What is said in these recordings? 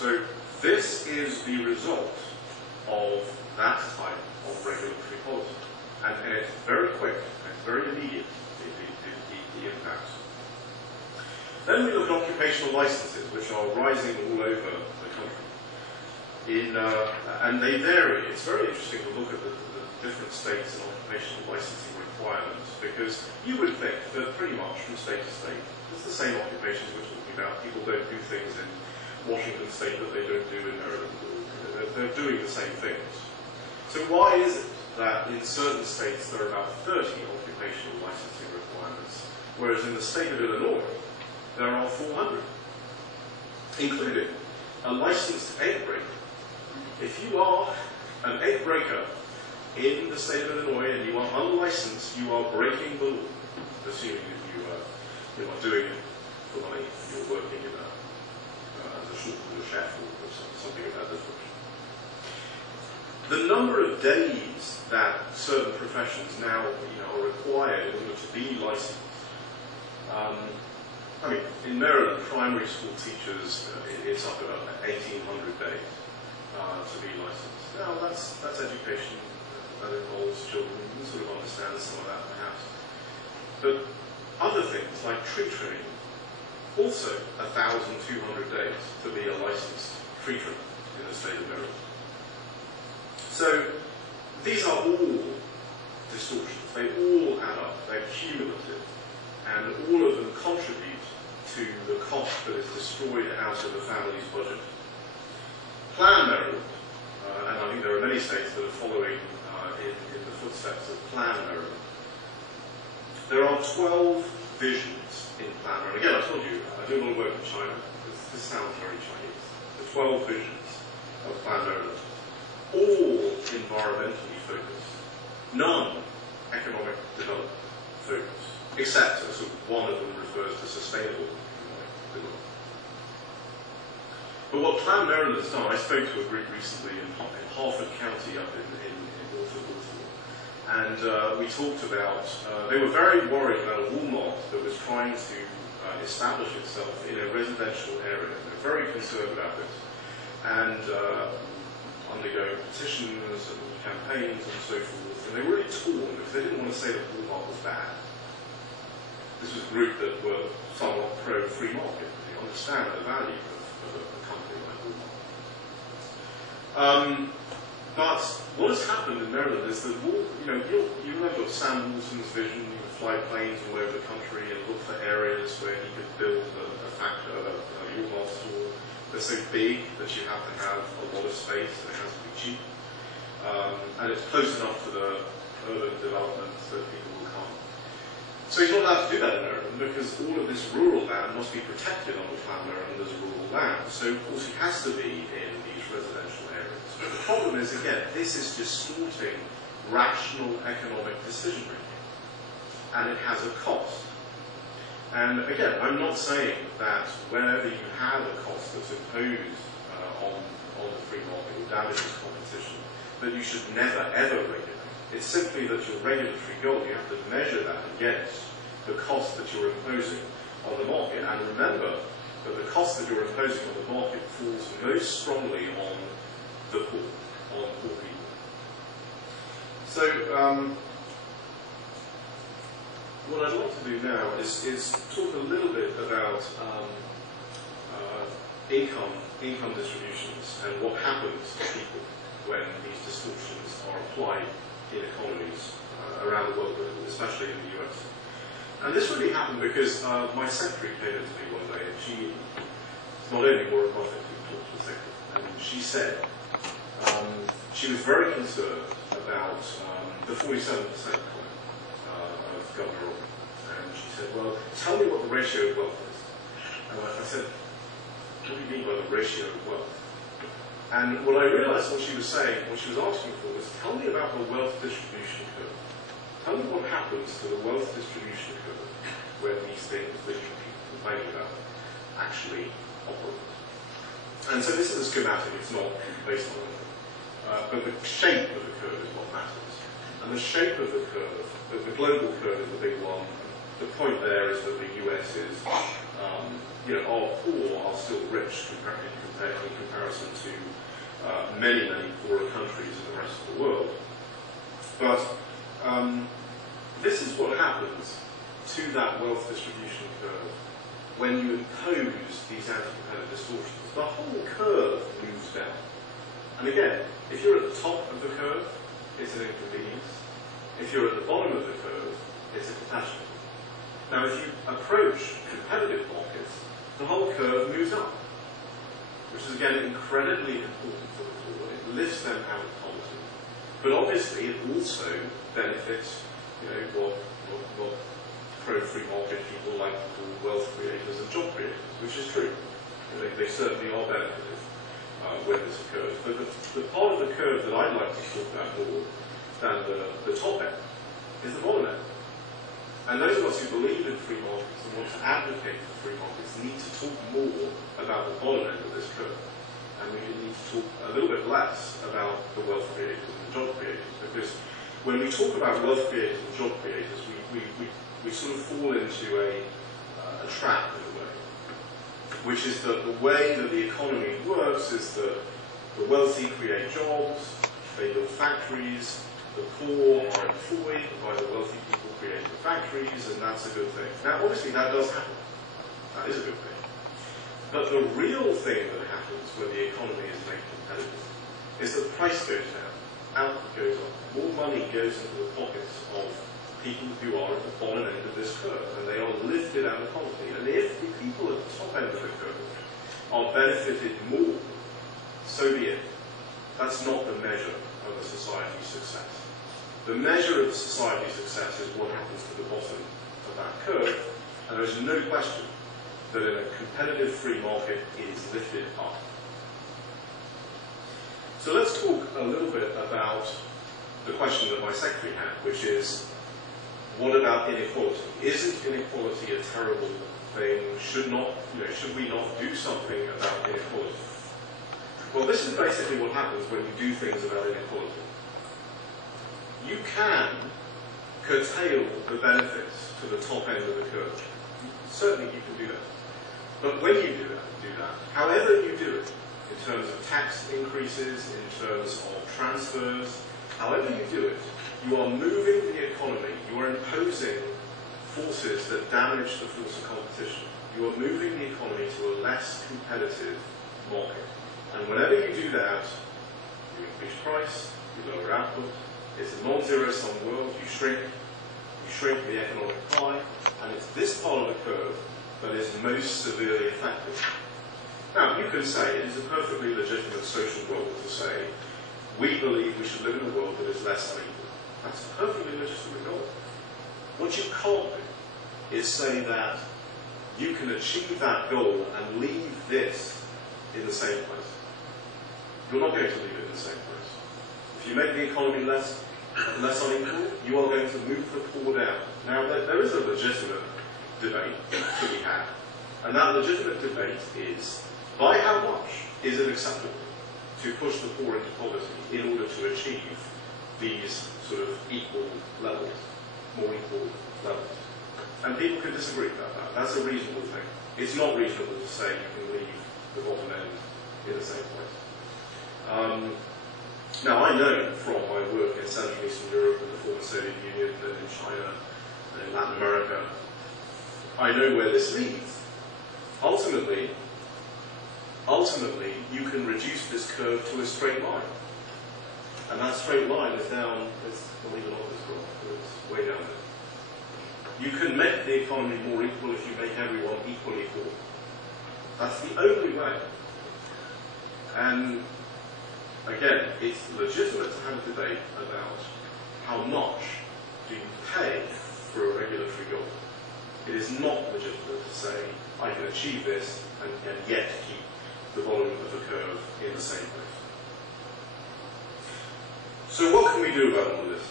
So this is the result of that type of regulatory policy. And it's very quick, and it's very immediate, the impacts. Then we look at occupational licenses, which are rising all over the country. And they vary. It's very interesting to look at the different states and occupational licensing requirements, because you would think that pretty much from state to state, it's the same occupations we're talking about. People don't do things in Washington State that they don't do in Maryland. They're doing the same things. So why is it that in certain states there are about 30 occupational licensing requirements, whereas in the state of Illinois there are 400, including a licensed egg breaker? If you are an egg breaker in the state of Illinois and you are unlicensed, you are breaking the law, assuming that you are doing it for money, you're working in as a chef or something of that description. The number of days that certain professions now are required in order to be licensed. I mean, in Maryland, primary school teachers, it's up about 1,800 days to be licensed. Now, that's education that involves children. You can sort of understand some of that, perhaps. But other things, like tree trimming, also 1,200 days to be a licensed tree trimmer in the state of Maryland. So these are all distortions. They all add up. They're cumulative. And all of them contribute to the cost that is destroyed out of the family's budget. Plan Maryland, and I think there are many states that are following in the footsteps of Plan Maryland. There are 12 visions in Plan Maryland. Again, I told you, I do a lot of work in China. This sounds very Chinese. The 12 visions of Plan Maryland, all environmentally focused, none economic development focused, except as one of them refers to sustainable economic development. But what Plan Maryland has done, I spoke to a group recently in Harford County up in north of Baltimore, and we talked about, they were very worried about a Walmart that was trying to establish itself in a residential area. They're very concerned about this, and undergoing petitions and campaigns and so forth, and they were really torn because they didn't want to say that Walmart was bad. This was a group that were somewhat pro-free market. They understand the value of a company like Walmart. But what has happened in Maryland is that you remember Sam Walton's vision. He would fly planes all over the country and look for areas where he could build a factory, a Walmart store. They're so big that you have to have a lot of space and it has to be cheap. And it's close enough to the urban developments that people will come. So he's not allowed to do that in Maryland because all of this rural land must be protected under Plan Maryland as rural land. So of course he has to be in these residential areas. But the problem is, again, this is distorting rational economic decision making. And it has a cost. And again, I'm not saying that whenever you have a cost that's imposed on the free market or damages competition, that you should never ever regulate. It's simply that your regulatory goal, you have to measure that against the cost that you're imposing on the market. And remember that the cost that you're imposing on the market falls most strongly on the poor, on poor people. So, what I'd like to do now is talk a little bit about income distributions and what happens to people when these distortions are applied in economies around the world, especially in the US. And this really happened because my secretary came in to me one day, and she, not only Warren Buffett who talked to the secretary, and she said she was very concerned about the 47% comment of Governor Orban. And she said, well, tell me what the ratio of wealth is. And I said, what do you mean by the ratio of wealth? And what I realized what she was saying, what she was asking for was, tell me about the wealth distribution curve. Tell me what happens to the wealth distribution curve when these things that you keep complaining about actually operate. And so this is a schematic, it's not based on anything. But the shape of the curve is what matters. And the shape of the curve, the global curve is the big one. The point there is that the US is our poor are still rich in comparison to many, many poorer countries in the rest of the world. But this is what happens to that wealth distribution curve when you impose these anti-competitive distortions. The whole curve moves down. And again, if you're at the top of the curve, it's an inconvenience. If you're at the bottom of the curve, it's a catastrophe. Now, if you approach competitive markets, the whole curve moves up, which is again incredibly important for the poor. It lifts them out of poverty. But obviously, it also benefits, what pro-free market people like to call wealth creators and job creators, which is true. They certainly are benefited when this occurs. But the part of the curve that I'd like to talk about more than the top end is the bottom end. And those of us who believe in free markets and want to advocate for free markets need to talk more about the bottom end of this curve. And we need to talk a little bit less about the wealth creators and the job creators, because when we talk about wealth creators and job creators, we sort of fall into a trap in a way, which is that the way that the economy works is that the wealthy create jobs, they build factories, the poor are employed by the wealthy people creating the factories, and that's a good thing. Now, obviously, that does happen. That is a good thing. But the real thing that happens when the economy is made competitive is that the price goes down, output goes up, more money goes into the pockets of people who are at the bottom end of this curve, and they are lifted out of poverty. And if the people at the top end of the curve are benefited more, so be it. That's not the measure of a society's success. The measure of society's success is what happens to the bottom of that curve, and there is no question that in a competitive free market it is lifted up. So let's talk a little bit about the question that my secretary had, which is, what about inequality? Isn't inequality a terrible thing? Should we not do something about inequality? Well, this is basically what happens when you do things about inequality. You can curtail the benefits to the top end of the curve. Certainly you can do that. But when you do that, however you do it, in terms of tax increases, in terms of transfers, however you do it, you are moving the economy, you are imposing forces that damage the force of competition. You are moving the economy to a less competitive market. And whenever you do that, you increase price, you lower output, it's a non-zero sum world, you shrink the economic pie, and it's this part of the curve that is most severely affected. Now, you can say it is a perfectly legitimate social goal to say, we believe we should live in a world that is less unequal. That's a perfectly legitimate goal. What you can't do is say that you can achieve that goal and leave this in the same place. You're not going to leave it in the same place. If you make the economy less unequal, you are going to move the poor down. Now, there is a legitimate debate to be had, and that legitimate debate is, by how much is it acceptable to push the poor into poverty in order to achieve these sort of equal levels, more equal levels? And people can disagree about that. That's a reasonable thing. It's not reasonable to say you can leave the bottom end in the same place. Now, I know from my work in Central and Eastern Europe and the former Soviet Union and in China and in Latin America, I know where this leads. Ultimately, you can reduce this curve to a straight line. And that straight line is down, believe it or not, this graph, it's way down there. You can make the economy more equal if you make everyone equally poor. That's the only way. And again, it's legitimate to have a debate about how much do you pay for a regulatory goal. It is not legitimate to say, I can achieve this and yet keep the bottom of the curve in the same place. So what can we do about all of this?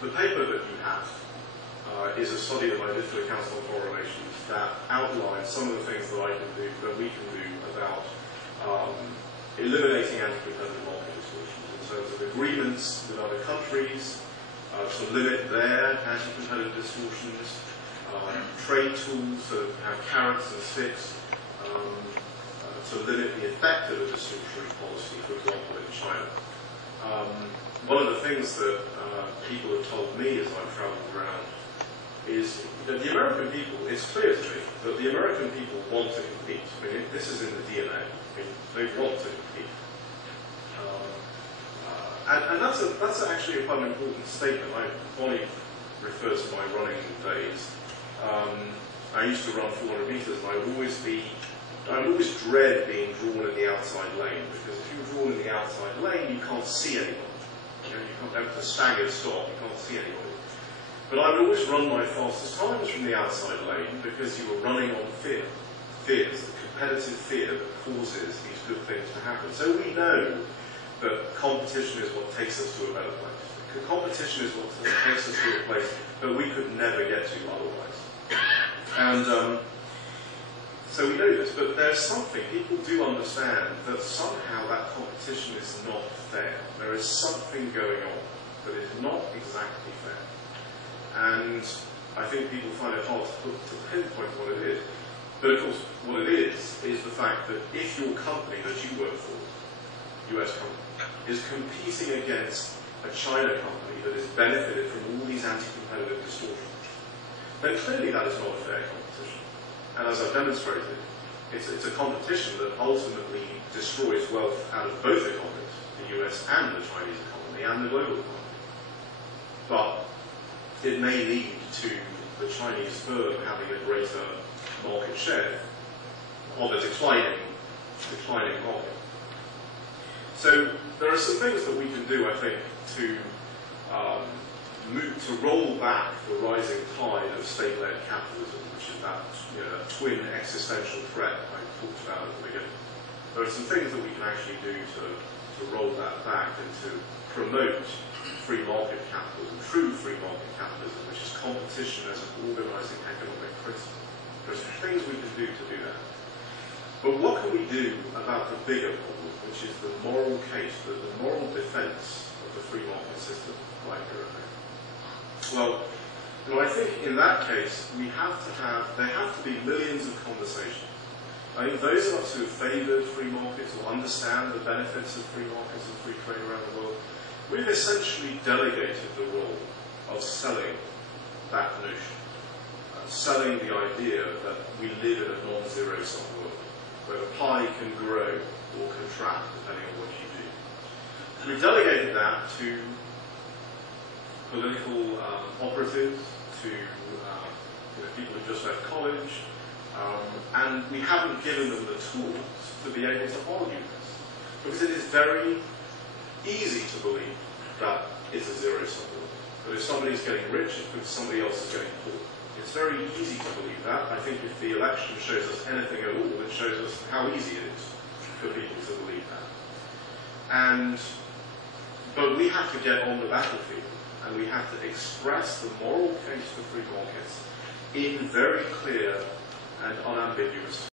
The paper that you have is a study that I did for the Council on Foreign Relations that outlines some of the things that we can do about eliminating anti-competitive market distortions in terms of agreements with other countries to limit their anti-competitive distortions, trade tools that have carrots and sticks to limit the effect of a distortionary policy, for example, in China. One of the things that people have told me as I've travelled around is that the American people, it's clear to me that the American people want to compete. I mean, this is in the DNA. I mean, they want to compete. And that's actually a quite an important statement. Bonnie refers to my running days. I used to run 400 metres, and I would always dread being drawn in the outside lane, because if you're drawn in the outside lane, you can't see anyone. You can't have a staggered stop, you can't see anybody. But I would always run my fastest times from the outside lane, because you were running on fear. Fears, the competitive fear that causes these good things to happen. So we know that competition is what takes us to a better place. Competition is what takes us to a place that we could never get to otherwise. And so we know this, but there's something, people do understand that somehow that competition is not fair. There is something going on that is not exactly fair. And I think people find it hard to pinpoint what it is. But of course, what it is the fact that if your company that you work for, US company, is competing against a China company that has benefited from all these anti-competitive distortions, then clearly that is not a fair competition. And as I've demonstrated, it's a competition that ultimately destroys wealth out of both economies, the US and the Chinese economy and the global economy. But it may lead to the Chinese firm having a greater market share of a declining market. So there are some things that we can do, I think, to roll back the rising tide of state-led capitalism, which is that twin existential threat I talked about at the beginning. There are some things that we can actually do to roll that back and to promote free market capitalism, true free market capitalism, which is competition as an organizing economic principle. There's things we can do to do that. But what can we do about the bigger problem, which is the moral case, the moral defense of the free market system like Europe? Well, I think in that case, there have to be millions of conversations. I think those of us who have favoured free markets or understand the benefits of free markets and free trade around the world, we've essentially delegated the role of selling that notion, selling the idea that we live in a non-zero sum world, where the pie can grow or contract depending on what you do. We've delegated that to political operatives, to people who just left college, and we haven't given them the tools to be able to argue this. Because it is very easy to believe that it's a zero-sum world. That if somebody's getting rich, it's because somebody else is getting poor. It's very easy to believe that. I think if the election shows us anything at all, it shows us how easy it is for people to believe that. But we have to get on the battlefield, and we have to express the moral case for free markets in very clear and unambiguous